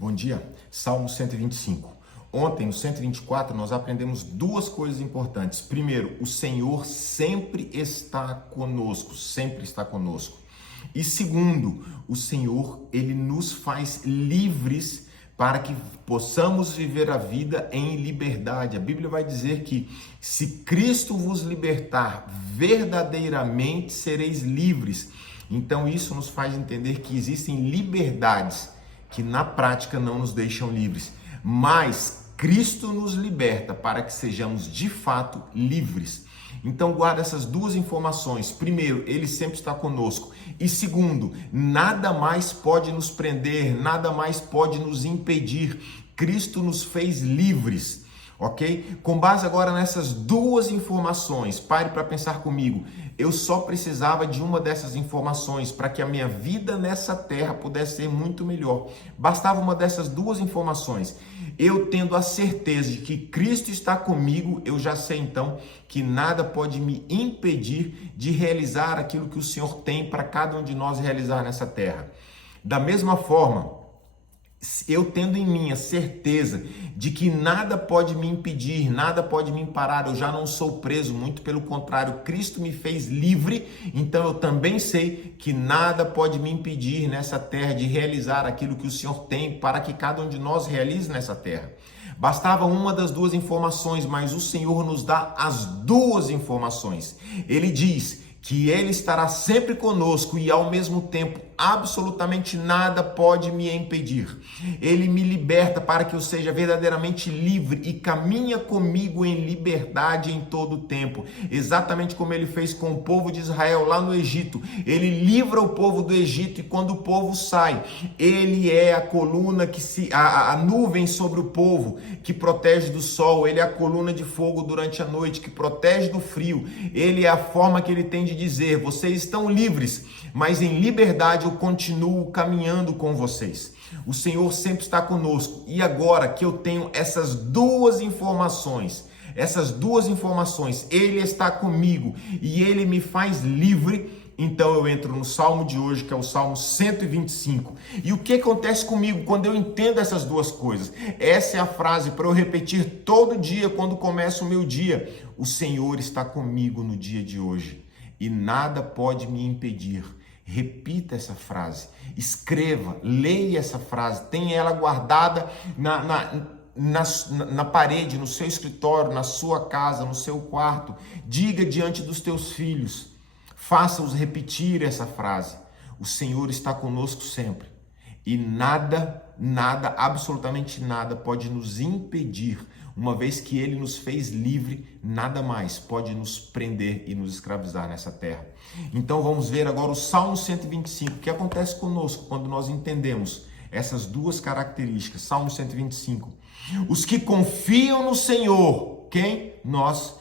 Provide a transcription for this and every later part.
Bom dia, Salmo 125. Ontem, no 124, nós aprendemos duas coisas importantes. Primeiro, o Senhor sempre está conosco, sempre está conosco. E segundo, o Senhor, Ele nos faz livres para que possamos viver a vida em liberdade. A Bíblia vai dizer que se Cristo vos libertar, verdadeiramente sereis livres. Então isso nos faz entender que existem liberdades que na prática não nos deixam livres, mas Cristo nos liberta para que sejamos de fato livres. Então guarda essas duas informações. Primeiro, Ele sempre está conosco. E segundo, nada mais pode nos prender, nada mais pode nos impedir. Cristo nos fez livres, ok? Com base agora nessas duas informações, pare para pensar comigo. Eu só precisava de uma dessas informações para que a minha vida nessa terra pudesse ser muito melhor. Bastava uma dessas duas informações. Eu tendo a certeza de que Cristo está comigo, eu já sei então que nada pode me impedir de realizar aquilo que o Senhor tem para cada um de nós realizar nessa terra. Da mesma forma, eu tendo em mim a certeza de que nada pode me impedir, nada pode me parar, eu já não sou preso, muito pelo contrário, Cristo me fez livre, então eu também sei que nada pode me impedir nessa terra de realizar aquilo que o Senhor tem para que cada um de nós realize nessa terra. Bastava uma das duas informações, mas o Senhor nos dá as duas informações. Ele diz que Ele estará sempre conosco e ao mesmo tempo absolutamente nada pode me impedir. Ele me liberta para que eu seja verdadeiramente livre e caminha comigo em liberdade em todo o tempo. Exatamente como Ele fez com o povo de Israel lá no Egito. Ele livra o povo do Egito e quando o povo sai, Ele é a coluna a nuvem sobre o povo que protege do sol. Ele é a coluna de fogo durante a noite que protege do frio. Ele é a forma que Ele tem de dizer: vocês estão livres, mas em liberdade eu continuo caminhando com vocês. O Senhor sempre está conosco. E agora que eu tenho essas duas informações, Ele está comigo e Ele me faz livre. Então eu entro no Salmo de hoje, que é o Salmo 125. E o que acontece comigo quando eu entendo essas duas coisas? Essa é a frase para eu repetir todo dia quando começa o meu dia. O Senhor está comigo no dia de hoje e nada pode me impedir. Repita essa frase, escreva, leia essa frase, tenha ela guardada na parede, no seu escritório, na sua casa, no seu quarto. Diga diante dos teus filhos, faça-os repetir essa frase. O Senhor está conosco sempre e nada, absolutamente nada pode nos impedir. Uma vez que Ele nos fez livre, nada mais pode nos prender e nos escravizar nessa terra. Então vamos ver agora o Salmo 125. O que acontece conosco quando nós entendemos essas duas características? Salmo 125. Os que confiam no Senhor, quem? Nós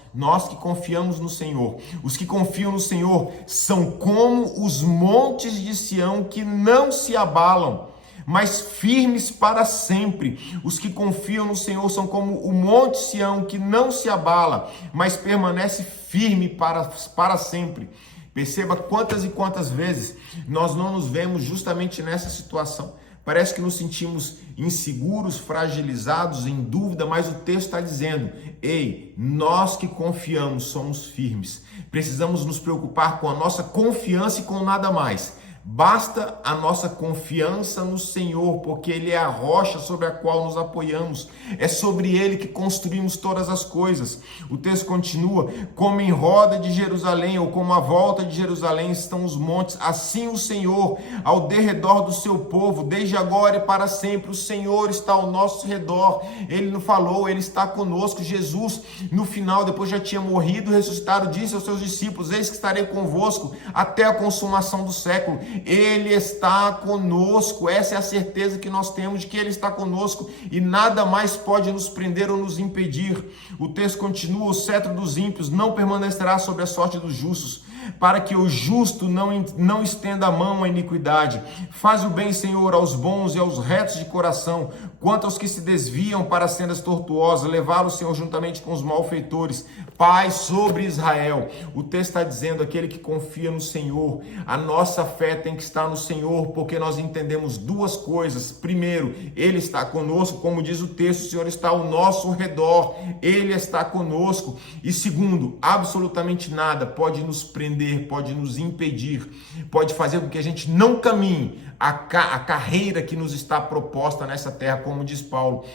que confiamos no Senhor. Os que confiam no Senhor são como os montes de Sião que não se abalam, mas firmes para sempre. Os que confiam no Senhor são como o monte Sião que não se abala, mas permanece firme para sempre. Perceba quantas e quantas vezes nós não nos vemos justamente nessa situação. Parece que nos sentimos inseguros, fragilizados, em dúvida, mas o texto está dizendo: ei, nós que confiamos somos firmes. Precisamos nos preocupar com a nossa confiança e com nada mais. Basta a nossa confiança no Senhor, porque Ele é a rocha sobre a qual nos apoiamos. É sobre Ele que construímos todas as coisas. O texto continua: como em roda de Jerusalém, ou como à volta de Jerusalém estão os montes, assim o Senhor ao derredor do seu povo, desde agora e para sempre. O Senhor está ao nosso redor. Ele nos falou, Ele está conosco. Jesus, no final, depois já tinha morrido, ressuscitado, disse aos seus discípulos: eis que estarei convosco até a consumação do século. Ele está conosco. Essa é a certeza que nós temos de que Ele está conosco e nada mais pode nos prender ou nos impedir. O texto continua: o cetro dos ímpios não permanecerá sobre a sorte dos justos, para que o justo não estenda a mão à iniquidade. Faz o bem, Senhor, aos bons e aos retos de coração. Quanto aos que se desviam para sendas tortuosas, levá-los, Senhor, juntamente com os malfeitores. Paz sobre Israel. O texto está dizendo, aquele que confia no Senhor, a nossa fé tem que estar no Senhor, porque nós entendemos duas coisas. Primeiro, Ele está conosco, como diz o texto, o Senhor está ao nosso redor, Ele está conosco. E segundo, absolutamente nada pode nos prender, pode nos impedir, pode fazer com que a gente não caminhe a carreira que nos está proposta nessa terra, como diz Paulo.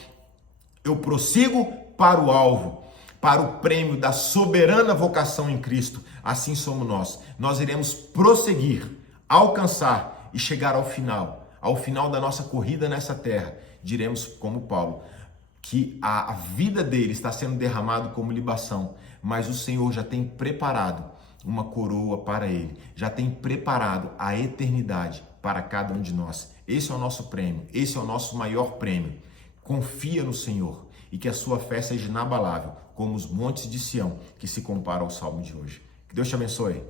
Eu prossigo para o alvo, para o prêmio da soberana vocação em Cristo. Assim somos nós. Nós iremos prosseguir, alcançar e chegar ao final da nossa corrida nessa terra. Diremos, como Paulo, que a vida dele está sendo derramada como libação, mas o Senhor já tem preparado uma coroa para ele, já tem preparado a eternidade para cada um de nós. Esse é o nosso prêmio, esse é o nosso maior prêmio. Confia no Senhor e que a sua fé seja inabalável, como os montes de Sião, que se compara ao salmo de hoje. Que Deus te abençoe.